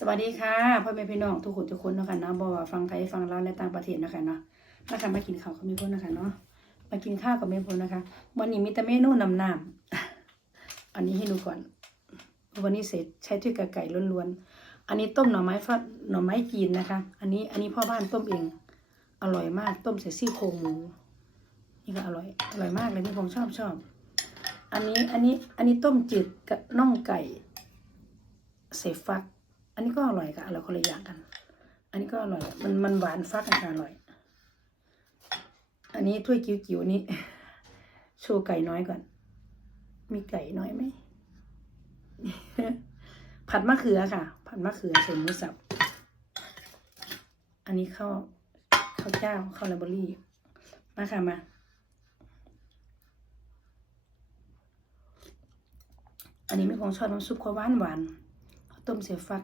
สวัสดีค่ะพ่อแม่พี่น้องทุกคนทุกคนนะคะเนาะบอกว่าฟังไทยฟังลาวและต่างประเทศนะคะเนาะนะคะมากินข้าวกับแม่พ้นนะคะเนาะมากินข้าวกับแม่พ้นนะคะ วันนี้มีแต่เมนูนำน้ำอันนี้ให้ดูก่อน วันนี้เสร็จใช้ถ้วยกับไก่ล้วนๆอันนี้ต้มหน่อไม้ฟัดหน่อไม้จีนนะคะ อันนี้อันนี้พ่อบ้านต้มเอง อร่อยมากต้มใส่ซี่โครงหมูนี่ก็อร่อยอร่อยมากเลยพี่พงชอบชอบ อันนี้อันนี้อันนี้ต้มจืดกับน่องไก่ใส่ฟัก อันนี้ก็อร่อยค่ะอร่อยคนละอย่างกัน อันนี้ก็อร่อย มันมันหวานฟักอะค่ะอร่อย อันนี้ถ้วยจิ๋วๆนี้โชว์ไก่น้อยก่อน มีไก่น้อยไหม ผัดมะเขือค่ะ ผัดมะเขือใส่หมูสับ อันนี้ข้าวข้าวเจ้าข้าวไรเบอรี่มาค่ะมา อันนี้ไม่คงชอบน้ำซุปข้าวหวานหวาน ต้มเสียฟัก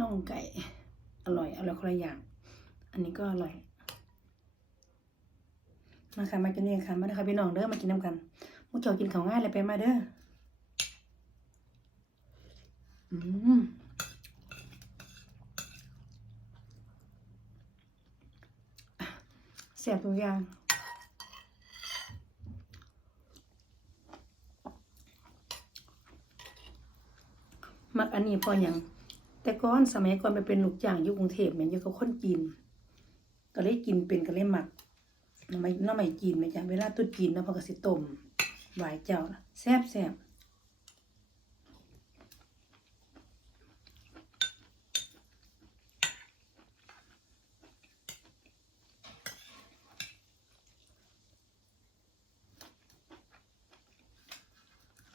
น่องไก่ อร่อยอร่อยคนละอย่าง อันนี้ก็อร่อย มาค่ะมากินเองค่ะมาเด้อค่ะพี่น้องเด้อมากินน้ำกันมุกเจ้ากินของง่ายเลยไปมาเด้ออืมเสียบทุกอย่าง อันนี้พออย่าง แต่ก่อนสมัยก่อนไปเป็นลูกจ้างอยู่กรุงเทพแม่นอยู่กับคนจีนก็เลยกินเป็นก็เลยหมักน้ำไม้หน้ำไม้จีนแม่จ้ะเวลาตุ๊ดจีนแล้วพอก็สิต้มไหวายเจ้าแซ่บแซ่บ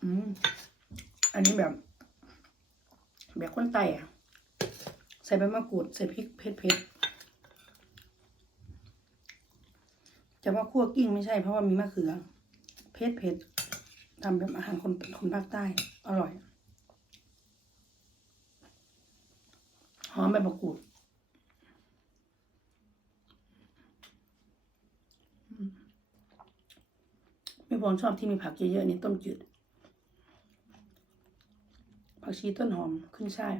อืมอันนี้แบบ แบบคนไต่อะใส่ใบมะกรูดใส่พริกเผ็ดเผ็ดจะว่าคั่วกิ้งไม่ใช่เพราะว่ามีมะเขือเผ็ดเผ็ดทำแบบอาหารคนคนภาคใต้ อร่อยหอมใบมะกรูดมไม่พงชอบที่มีผักเยอะๆนี่ต้มจืด ผักชีต้นหอมขึ้นช่าย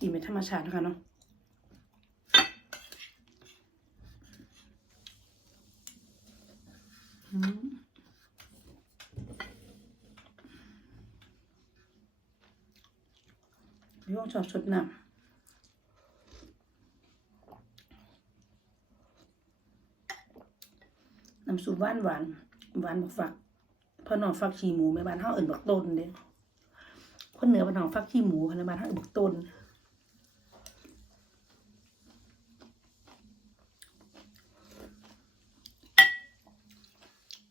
กินเป็นธรรมชาตินะคะเนาะพี่วงชอบสดน้ำน้ำซุปหวานหวานหวานบักฝักพอหนอฟักชีหมูแม่บ้านเฮาเอิ้นบักต้นเด้คนเหนือบ้านน้อฟักชีหมูพนบ้านเฮาเอิ้นบักต้น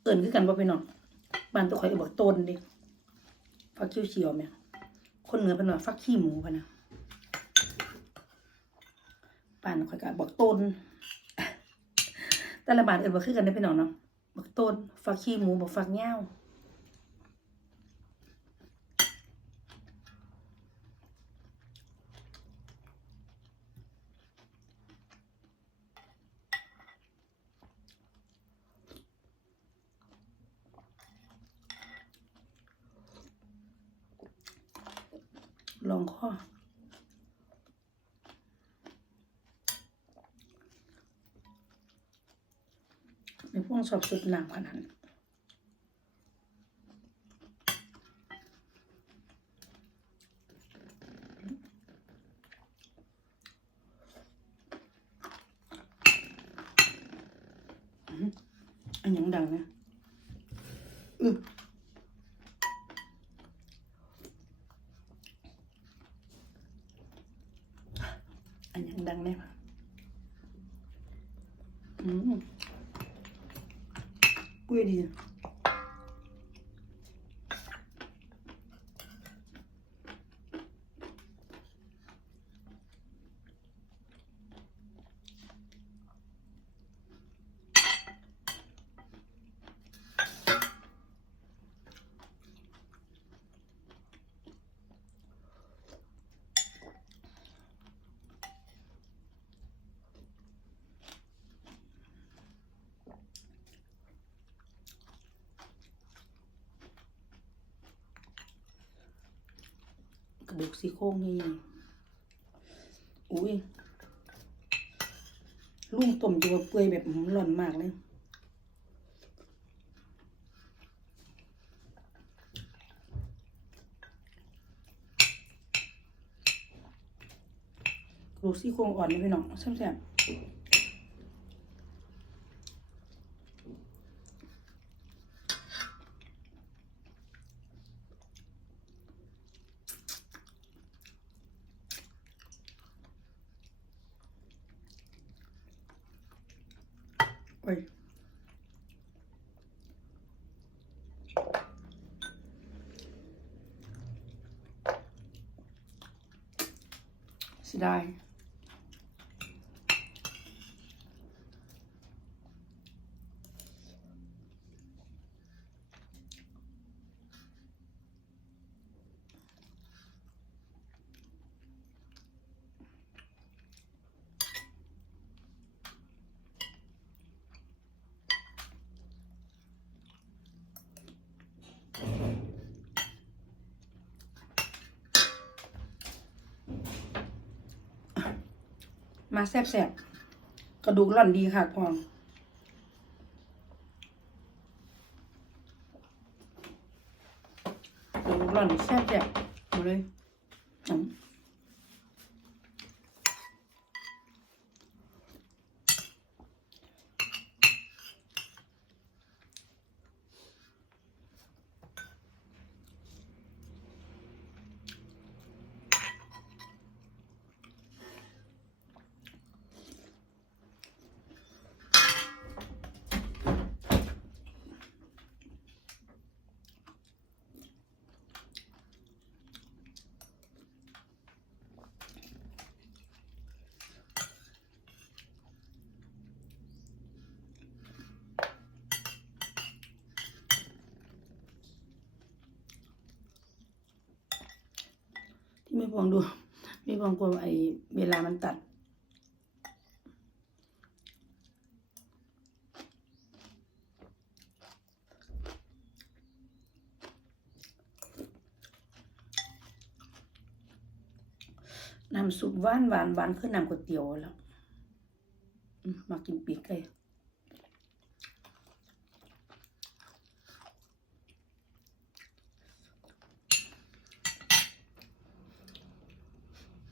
อิญคือกันบ่พี่น้องบ้านตัวข่อยก็บอกต้นดิฟักคิ้วเฉียวแม่คนเหนือเป็นว่าฟักขี้หมูพะนะบ้านข่อยก็บอกต้นแต่ละบ้านเอิญบ่คือกันได้อพี่น้องเนาะบักต้นฟักขี้หมูบอกฟักเหย้า ลองข้อไม่พ่วงสอบสุดหนักขนาดนั้นอันยังดังนะอือนยังดังเลยค่ะอืม ปุ้ กระดูกซี่โครงนี่อุ้ยลุ่มต้มจะว่เปื่อยแบบหล่อนมากเลยกระดูกซี่โครงอ่อนนะพี่น้องแซ่บๆ โอ้ย มาแซ่บๆ กระดูกร่อนดีค่ะพองกระดูกร่อนแซ่บๆหมดเลยอืม พองดูไม่พองกลัวไอ้เวลามันตัด น้ำซุปหวานหวานหวานคือน้ำก๋วยเตี๋ยวแล้วอืมมากินปีกไก่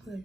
เฮ้ย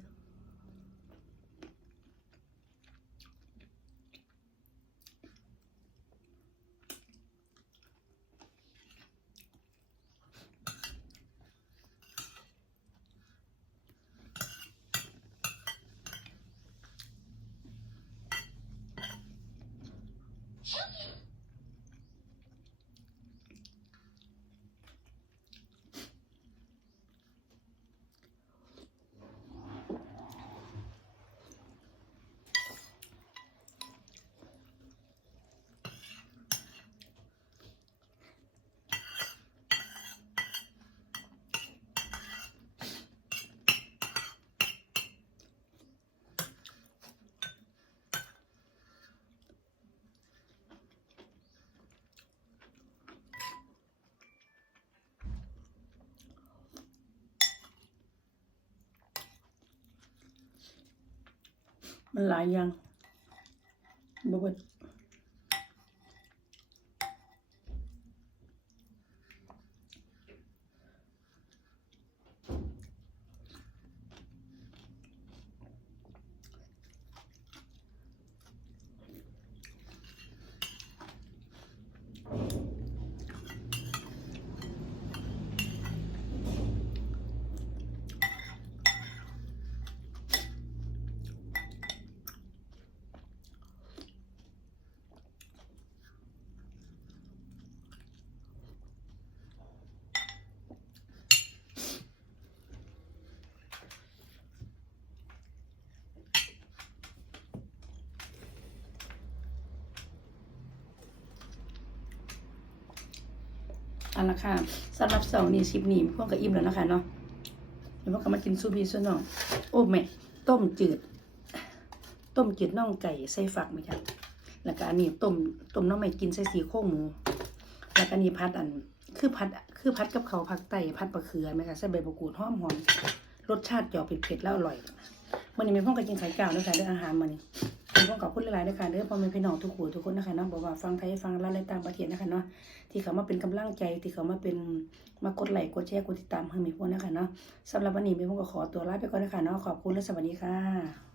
มันหลายอย่างบ่เบิ อาละค่ะสำหรับสองนี่ชิปนี่พวกกับอิ่มแล้วนะคะเนาะเดี๋ยวพวกก็มากินซูพีซูน้องโอ้แม่ต้มจืด ต้มจืดน่องไก่ใส่ฝักไหมคะแล้วก็อันนี้ต้มต้มน้องไม่กินใส่สีโครงหมูแล้วก็นนี้พัดอัน คือพัดคือพัดกับเขาวผักไตพัดปลาเขือไหมคะใส่ใบมะกรูดหอมหอมรสชาติจะออกเผ็ดๆแล้วอร่อยมันนี้มีพ่อกับกินไข่เก่าด้วยค่ะเรื่องอาหารมันนี่ มีพ่อกับพูดหลายๆนะคะเรื่องพ่อแม่พี่น้องทุกหูทุกคนนะคะเนาะบอกว่าฟังไทยฟังลาวและต่างประเทศนะคะเนาะที่เขามาเป็นกำลังใจที่เขามาเป็นมากดไลค์กดแชร์กดติดตามให้มีพวกนะคะเนาะสำหรับวันนี้มีพวกก็ขอตัวลาไปก่อนนะคะเนาะขอบคุณและสวัสดีค่ะ